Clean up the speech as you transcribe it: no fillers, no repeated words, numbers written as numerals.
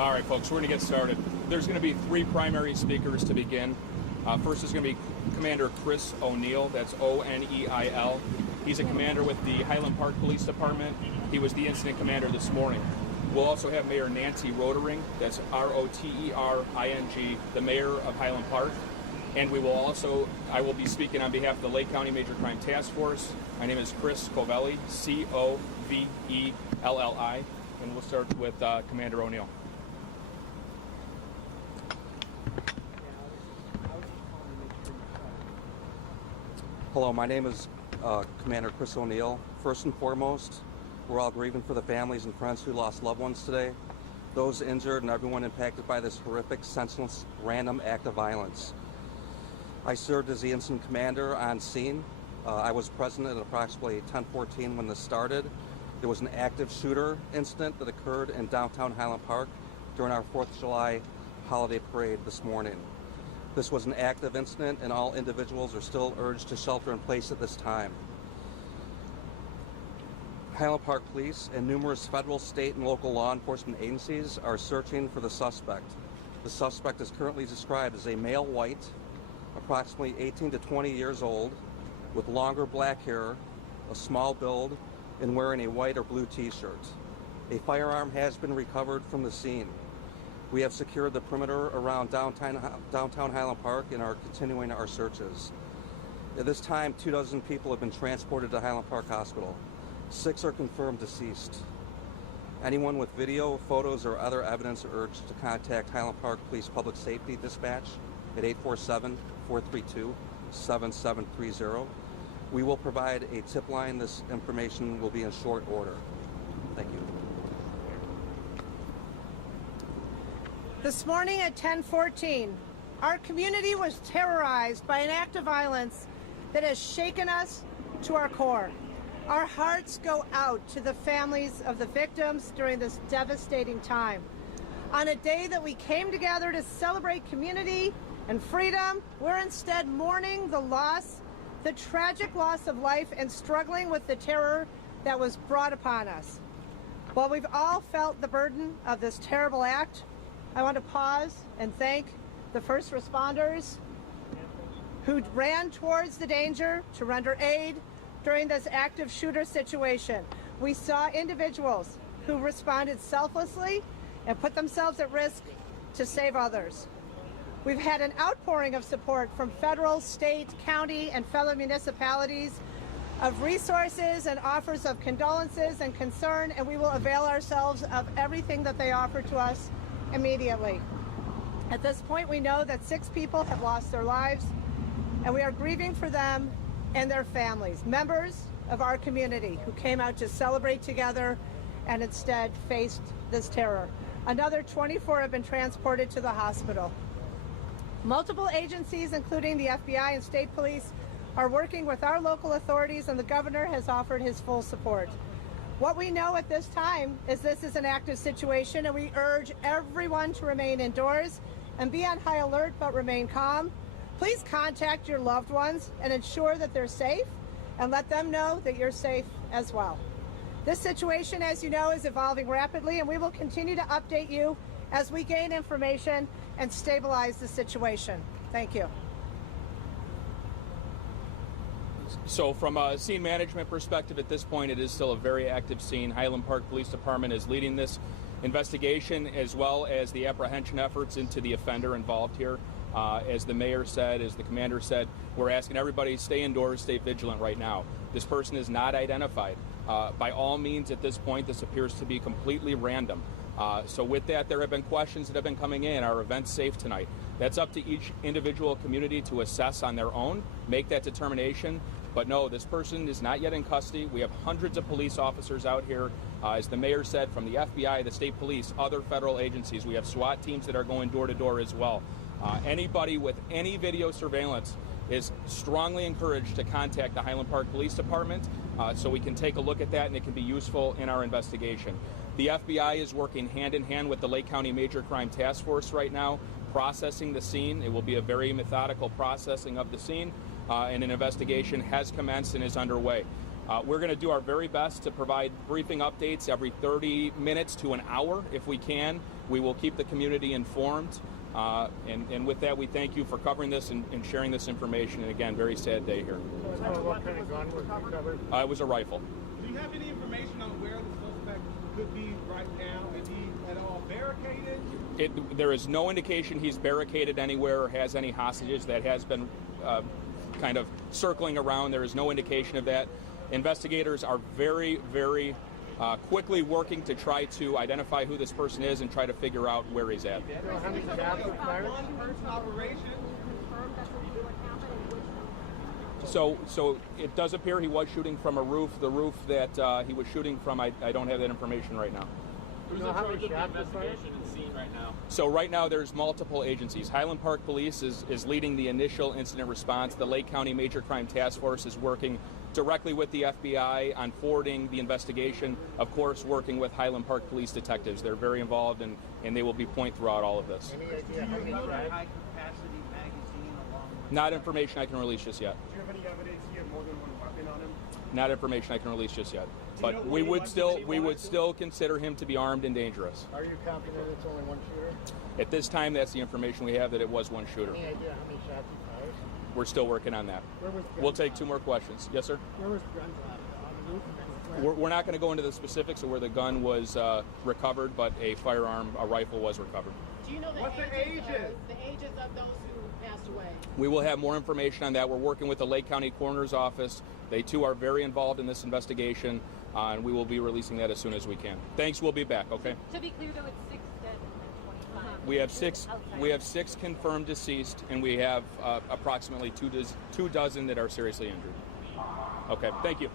All right, folks, we're going to get started. There's going to be three primary speakers to begin. First is going to be Commander Chris O'Neil. That's O-N-E-I-L. He's a commander with the Highland Park Police Department. He was the incident commander this morning. We'll also have Mayor Nancy Rotering. That's R-O-T-E-R-I-N-G, the mayor of Highland Park. And I will be speaking on behalf of the Lake County Major Crime Task Force. My name is Chris Covelli, C-O-V-E-L-L-I. And we'll start with Commander O'Neil. Hello, my name is Commander Chris O'Neil. First and foremost, we're all grieving for the families and friends who lost loved ones today, those injured and everyone impacted by this horrific, senseless, random act of violence. I served as the incident commander on scene. I was present at approximately 10:14 when this started. There was an active shooter incident that occurred in downtown Highland Park during our 4th of July holiday parade this morning. This was an active incident and all individuals are still urged to shelter in place at this time. Highland Park Police and numerous federal, state, and local law enforcement agencies are searching for the suspect. The suspect is currently described as a male white, approximately 18 to 20 years old, with longer black hair, a small build, and wearing a white or blue t-shirt. A firearm has been recovered from the scene. We have secured the perimeter around downtown Highland Park and are continuing our searches. At this time, 24 people have been transported to Highland Park Hospital. 6 are confirmed deceased. Anyone with video, photos, or other evidence are urged to contact Highland Park Police Public Safety Dispatch at 847-432-7730. We will provide a tip line. This information will be in short order. Thank you. This morning at 10:14, our community was terrorized by an act of violence that has shaken us to our core. Our hearts go out to the families of the victims during this devastating time. On a day that we came together to celebrate community and freedom, we're instead mourning the tragic loss of life and struggling with the terror that was brought upon us. While we've all felt the burden of this terrible act, I want to pause and thank the first responders who ran towards the danger to render aid during this active shooter situation. We saw individuals who responded selflessly and put themselves at risk to save others. We've had an outpouring of support from federal, state, county, and fellow municipalities of resources and offers of condolences and concern, and we will avail ourselves of everything that they offer to us immediately. At this point, we know that 6 people have lost their lives, and we are grieving for them and their families, members of our community who came out to celebrate together and instead faced this terror. Another 24 have been transported to the hospital. Multiple agencies, including the FBI and state police, are working with our local authorities, and the governor has offered his full support. What we know at this time is this is an active situation, and we urge everyone to remain indoors and be on high alert but remain calm. Please contact your loved ones and ensure that they're safe, and let them know that you're safe as well. This situation, as you know, is evolving rapidly, and we will continue to update you as we gain information and stabilize the situation. Thank you. So from a scene management perspective, at this point, it is still a very active scene. Highland Park Police Department is leading this investigation as well as the apprehension efforts into the offender involved here. As the mayor said, as the commander said, we're asking everybody to stay indoors, stay vigilant right now. This person is not identified. By all means, at this point, this appears to be completely random. So with that, there have been questions that have been coming in. Are events safe tonight? That's up to each individual community to assess on their own, make that determination. But no, this person is not yet in custody. We have hundreds of police officers out here, as the mayor said, from the FBI, the state police, other federal agencies. We have SWAT teams that are going door to door as well. Anybody with any video surveillance is strongly encouraged to contact the Highland Park Police Department so we can take a look at that and it can be useful in our investigation. The FBI is working hand in hand with the Lake County Major Crime Task Force right now, processing the scene. It will be a very methodical processing of the scene, and an investigation has commenced and is underway. We're going to do our very best to provide briefing updates every 30 minutes to an hour if we can. We will keep the community informed. And with that, we thank you for covering this and sharing this information. And again, very sad day here. What kind of gun was recovered? It was a rifle. Do you have any information on where the suspect could be right now? Is he at all barricaded? There is no indication he's barricaded anywhere or has any hostages. That has been kind of circling around. There is no indication of that. Investigators are very, very quickly working to try to identify who this person is and try to figure out where he's at. How many shots were fired? One-person operation. So it does appear he was shooting from a roof. The roof that he was shooting from, I don't have that information right now. Who's in charge of the investigation and scene right now? So right now there's multiple agencies. Highland Park Police is leading the initial incident response. The Lake County Major Crime Task Force is working directly with the FBI on forwarding the investigation. Of course, working with Highland Park Police detectives. They're very involved and they will be point throughout all of this. Any idea how many shots? High-capacity magazine along with... Not information I can release just yet. Do you have any evidence he had more than one weapon on him? Not information I can release just yet. But we would still consider him to be armed and dangerous. Are you confident it's only one shooter? At this time, that's the information we have, that it was one shooter. Any idea how many shots he fired? We're still working on that. Where was the We'll take two more questions. Yes, sir? Where was the gun dropped? On the roof? We're not going to go into the specifics of where the gun was recovered, but a rifle was recovered. Do you know What's the ages? The ages of those who passed away? We will have more information on that. We're working with the Lake County Coroner's Office. They too are very involved in this investigation, and we will be releasing that as soon as we can. Thanks. We'll be back. Okay. To be clear, though, it's 6 dead and 25. We have six. outside. We have 6 confirmed deceased, and we have approximately two dozen that are seriously injured. Okay. Thank you.